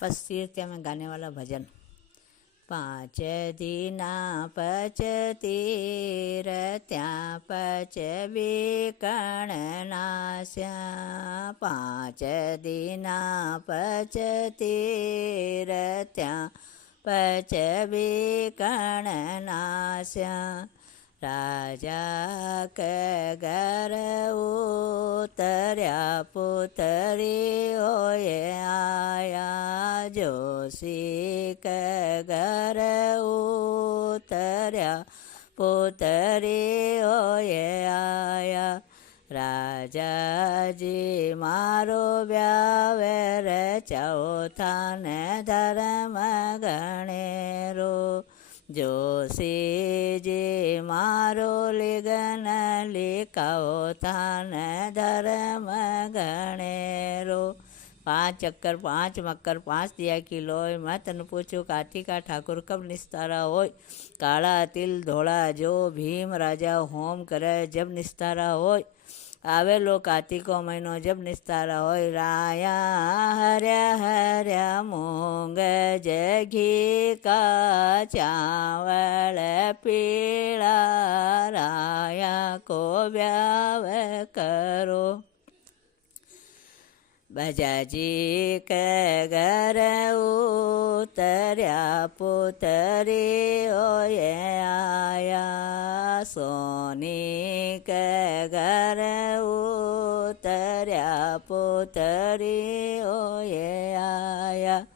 पस्तीर में गाने वाला भजन। 5 दीना पचतीर त्या पचबी कण नास्या। 5 दीना पचतीर त्या पचबी कण नास्या। राजा के घर उतर्या पुतरी होए आया। जोशी के घर उतर्या पुतरी होए आया। राजा जी मारो ब्यावेर चौथा ने धर्म गणेरो। जोशी जी मारो लिगन लिखाओ थान धर्म गणेरो। 5 चक्कर 5 मक्कर 5 दिया की लोय। मैं तन पूछू कार्तिका ठाकुर कब निस्तारा होय। काला तिल धोला जो भीम राजा होम करे जब निस्तारा होय। आवेलो कार्तिको महीनो जब निस्तारा होय। राया हर्या हर्या मूंग जघी का चावल पीला। राया को ब्याव करो। बजाजी के घर उतर्या पुतरी होए आया। सोनी के घर उतर्या पुतरी होए आया।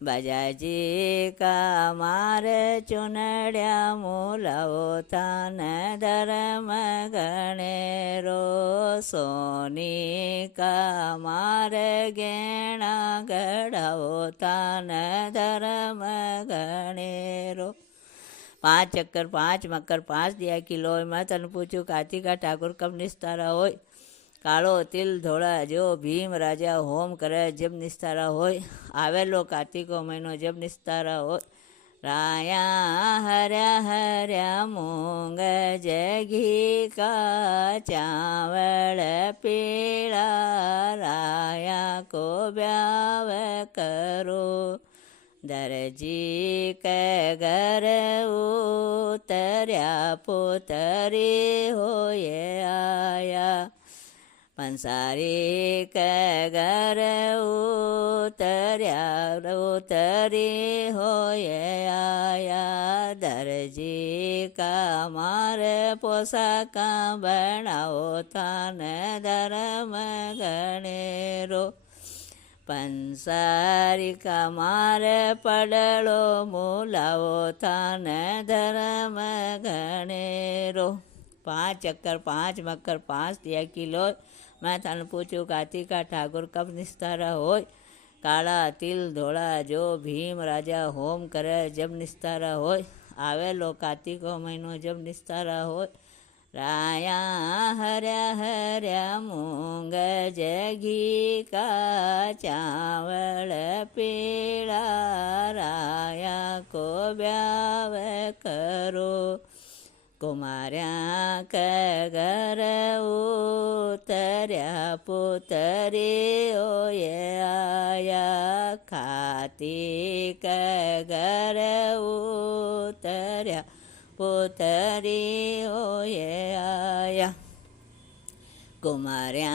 बजाजी का मार चुनड़िया मूलाओ थान धर्म गणेरो। सोनी का मार गेणा गढ़ाओ थान धर्म गणेरो। 5 चक्कर 5 मक्कर 5 दिया की लोय। मैं तन पूछू कार्तिका ठाकुर कब निस्तारा होय। कालो तिल धोला जो भीम राजा होम करे जब निस्तारा होय। आवेलो कार्तिको महीनो जब निस्तारा होय। राया हर्या हर्या मूंग जघी का चावल पीला। राया को ब्याव करो। दर्जी के घर उतर्या पुतरी होए आया। पंसारी के घर उतर्या उतरी होए आया। दर्जी का मार पोशाका बनाओ थान धर्म गणेरो। पंसारी का मार पड़लो मूलाओ थान धर्म गणेरो। 5 चक्कर 5 मक्कर 5 दिया किलो। मैं तन पूछू कार्तिका ठाकुर कब निस्तारा होय। काला तिल धोला जो भीम राजा होम करे जब निस्तारा होय। आवेलो कार्तिको महीनो जब निस्तारा होय। राया हर्या हर्या मूंग जघी का चावल पीला। राया को ब्याव करो। कुमार्या के घर उतर्या पुतरी होए आया। खाती के घर उतर्या पुतरी होए आया। कुमार्या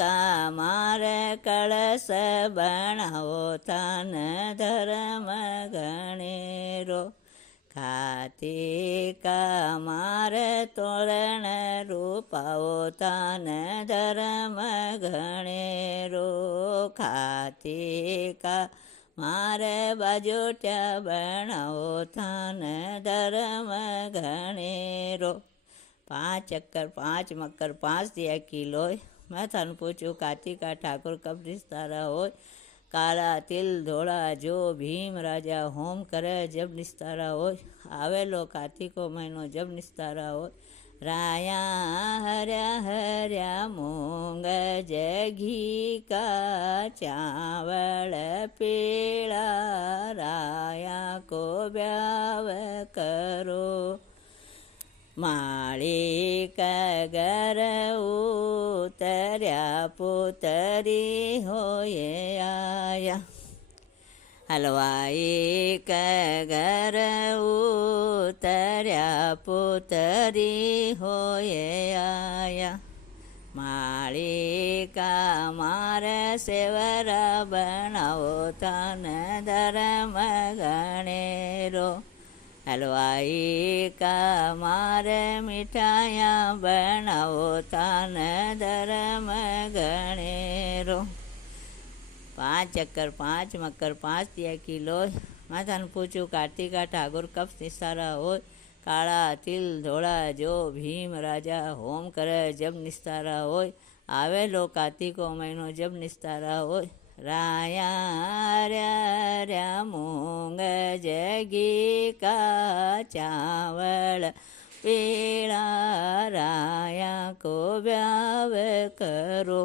का मार कलश बनाओ थान धर्म गणेरो। खाती का मार तोरण रूपाओ थान धर्म गणेरो। खाती का मार बाजोट्या बनाओ थान धर्म गणेरो। 5 चक्कर 5 मक्कर 5 दिया की लोय। मैं थान पूछू कार्तिका ठाकुर कब निस्तारा होय। काला तिल धोला जो भीम राजा होम करे जब निस्तारा होय। आवेलो कार्तिको महीनो जब निस्तारा होय। राया हर्या हर्या मूंग जघी का चावल पीला। राया को ब्याव करो। माळी का घर उतर्या पुतरी होए आया। હલવાઈ ઘર ઉતર્યા પુતરી હોય આયા માળિકા મારે સેવરા બનાવો તન ધર્મ ગણેરો હલવાઈ મારે મીઠાયા બનાવો તન ધર્મ ગણેરો 5 ચક્કર 5 મકર 5 દિયા કિલો માથાનું પૂછું કાર્તિકા ઠાકોર કપ નિસ્તારા હોય કાળા તિલ ધોળા જો ભીમ રાજા હોમ કરે જબ નિસ્તારા હોય આવેલો કાર્તિકો મહિનો જબ નિસ્તારા હોય રાયા રહ્યા મૂંગ જગી કા ચાવળ પીળા રાયા કો વ્યાવ કરો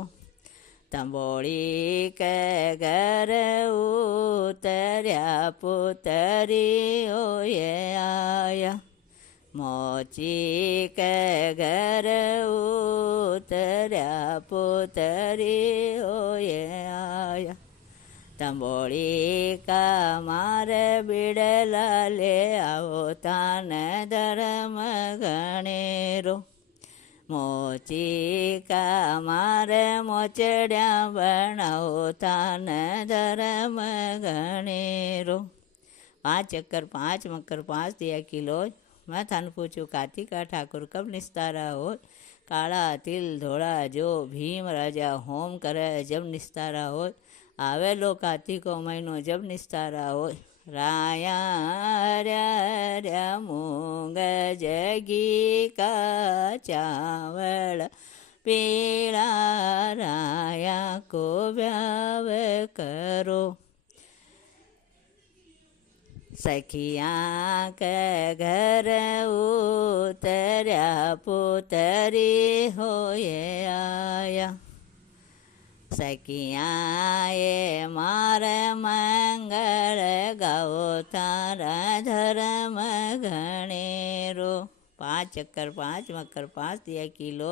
તંબોળી ઘર ઉતર્યા પુતરી હોય આયા મોચી ઘર ઉતર્યા પુતરી હોય આયા તંબોળી મારે બીડલા લે આવો તાન ધર્મ ગણેરો મોચી મારે મોચડ્યા બનાવો તાન ધર્મ ગણેરો 5 ચક્કર 5 મકર 5 દિયા કિલો માથાનું પૂછું કાર્તિકા ઠાકોર કબ નિસ્તારા હોય કાળા તિલ ધોળા જો ભીમ રાજા હોમ કરે જબ નિસ્તારા હોય આવેલો કાર્તિકો મહિનો જબ નિસ્તારા હોય રાયા રહ્યા મૂંગ જગી કા ચાવળ પીળા રાયા કો વ્યાવ કરો સખિયા ઘર ઉતર્યા પુતરી હોય આયા સખિયાએ મારે મંગળ ગાવો તારા ધર્મ ગણેરો 5 ચક્કર 5 મકર 5 દિયા કિલો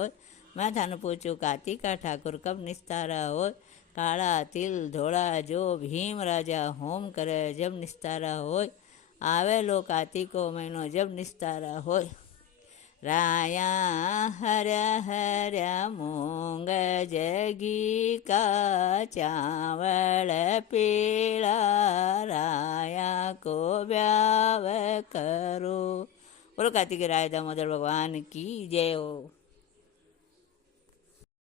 માથાનું પૂછું કાર્તિકા ઠાકોર કબ નિસ્તારા હોય કાળા તિલ ધોળા જો ભીમ રાજા હોમ કરે જબ નિસ્તારા હોય આવેલો કાર્તિકો મહિનો જબ નિસ્તારા હોય રાયા હર્યા મૂંગ જગી કા ચાવળ પીળા રાયા કો વ્યાવ કરો બોલો કાર્તિકે રાય દામોદર ભગવાન કી જય હો.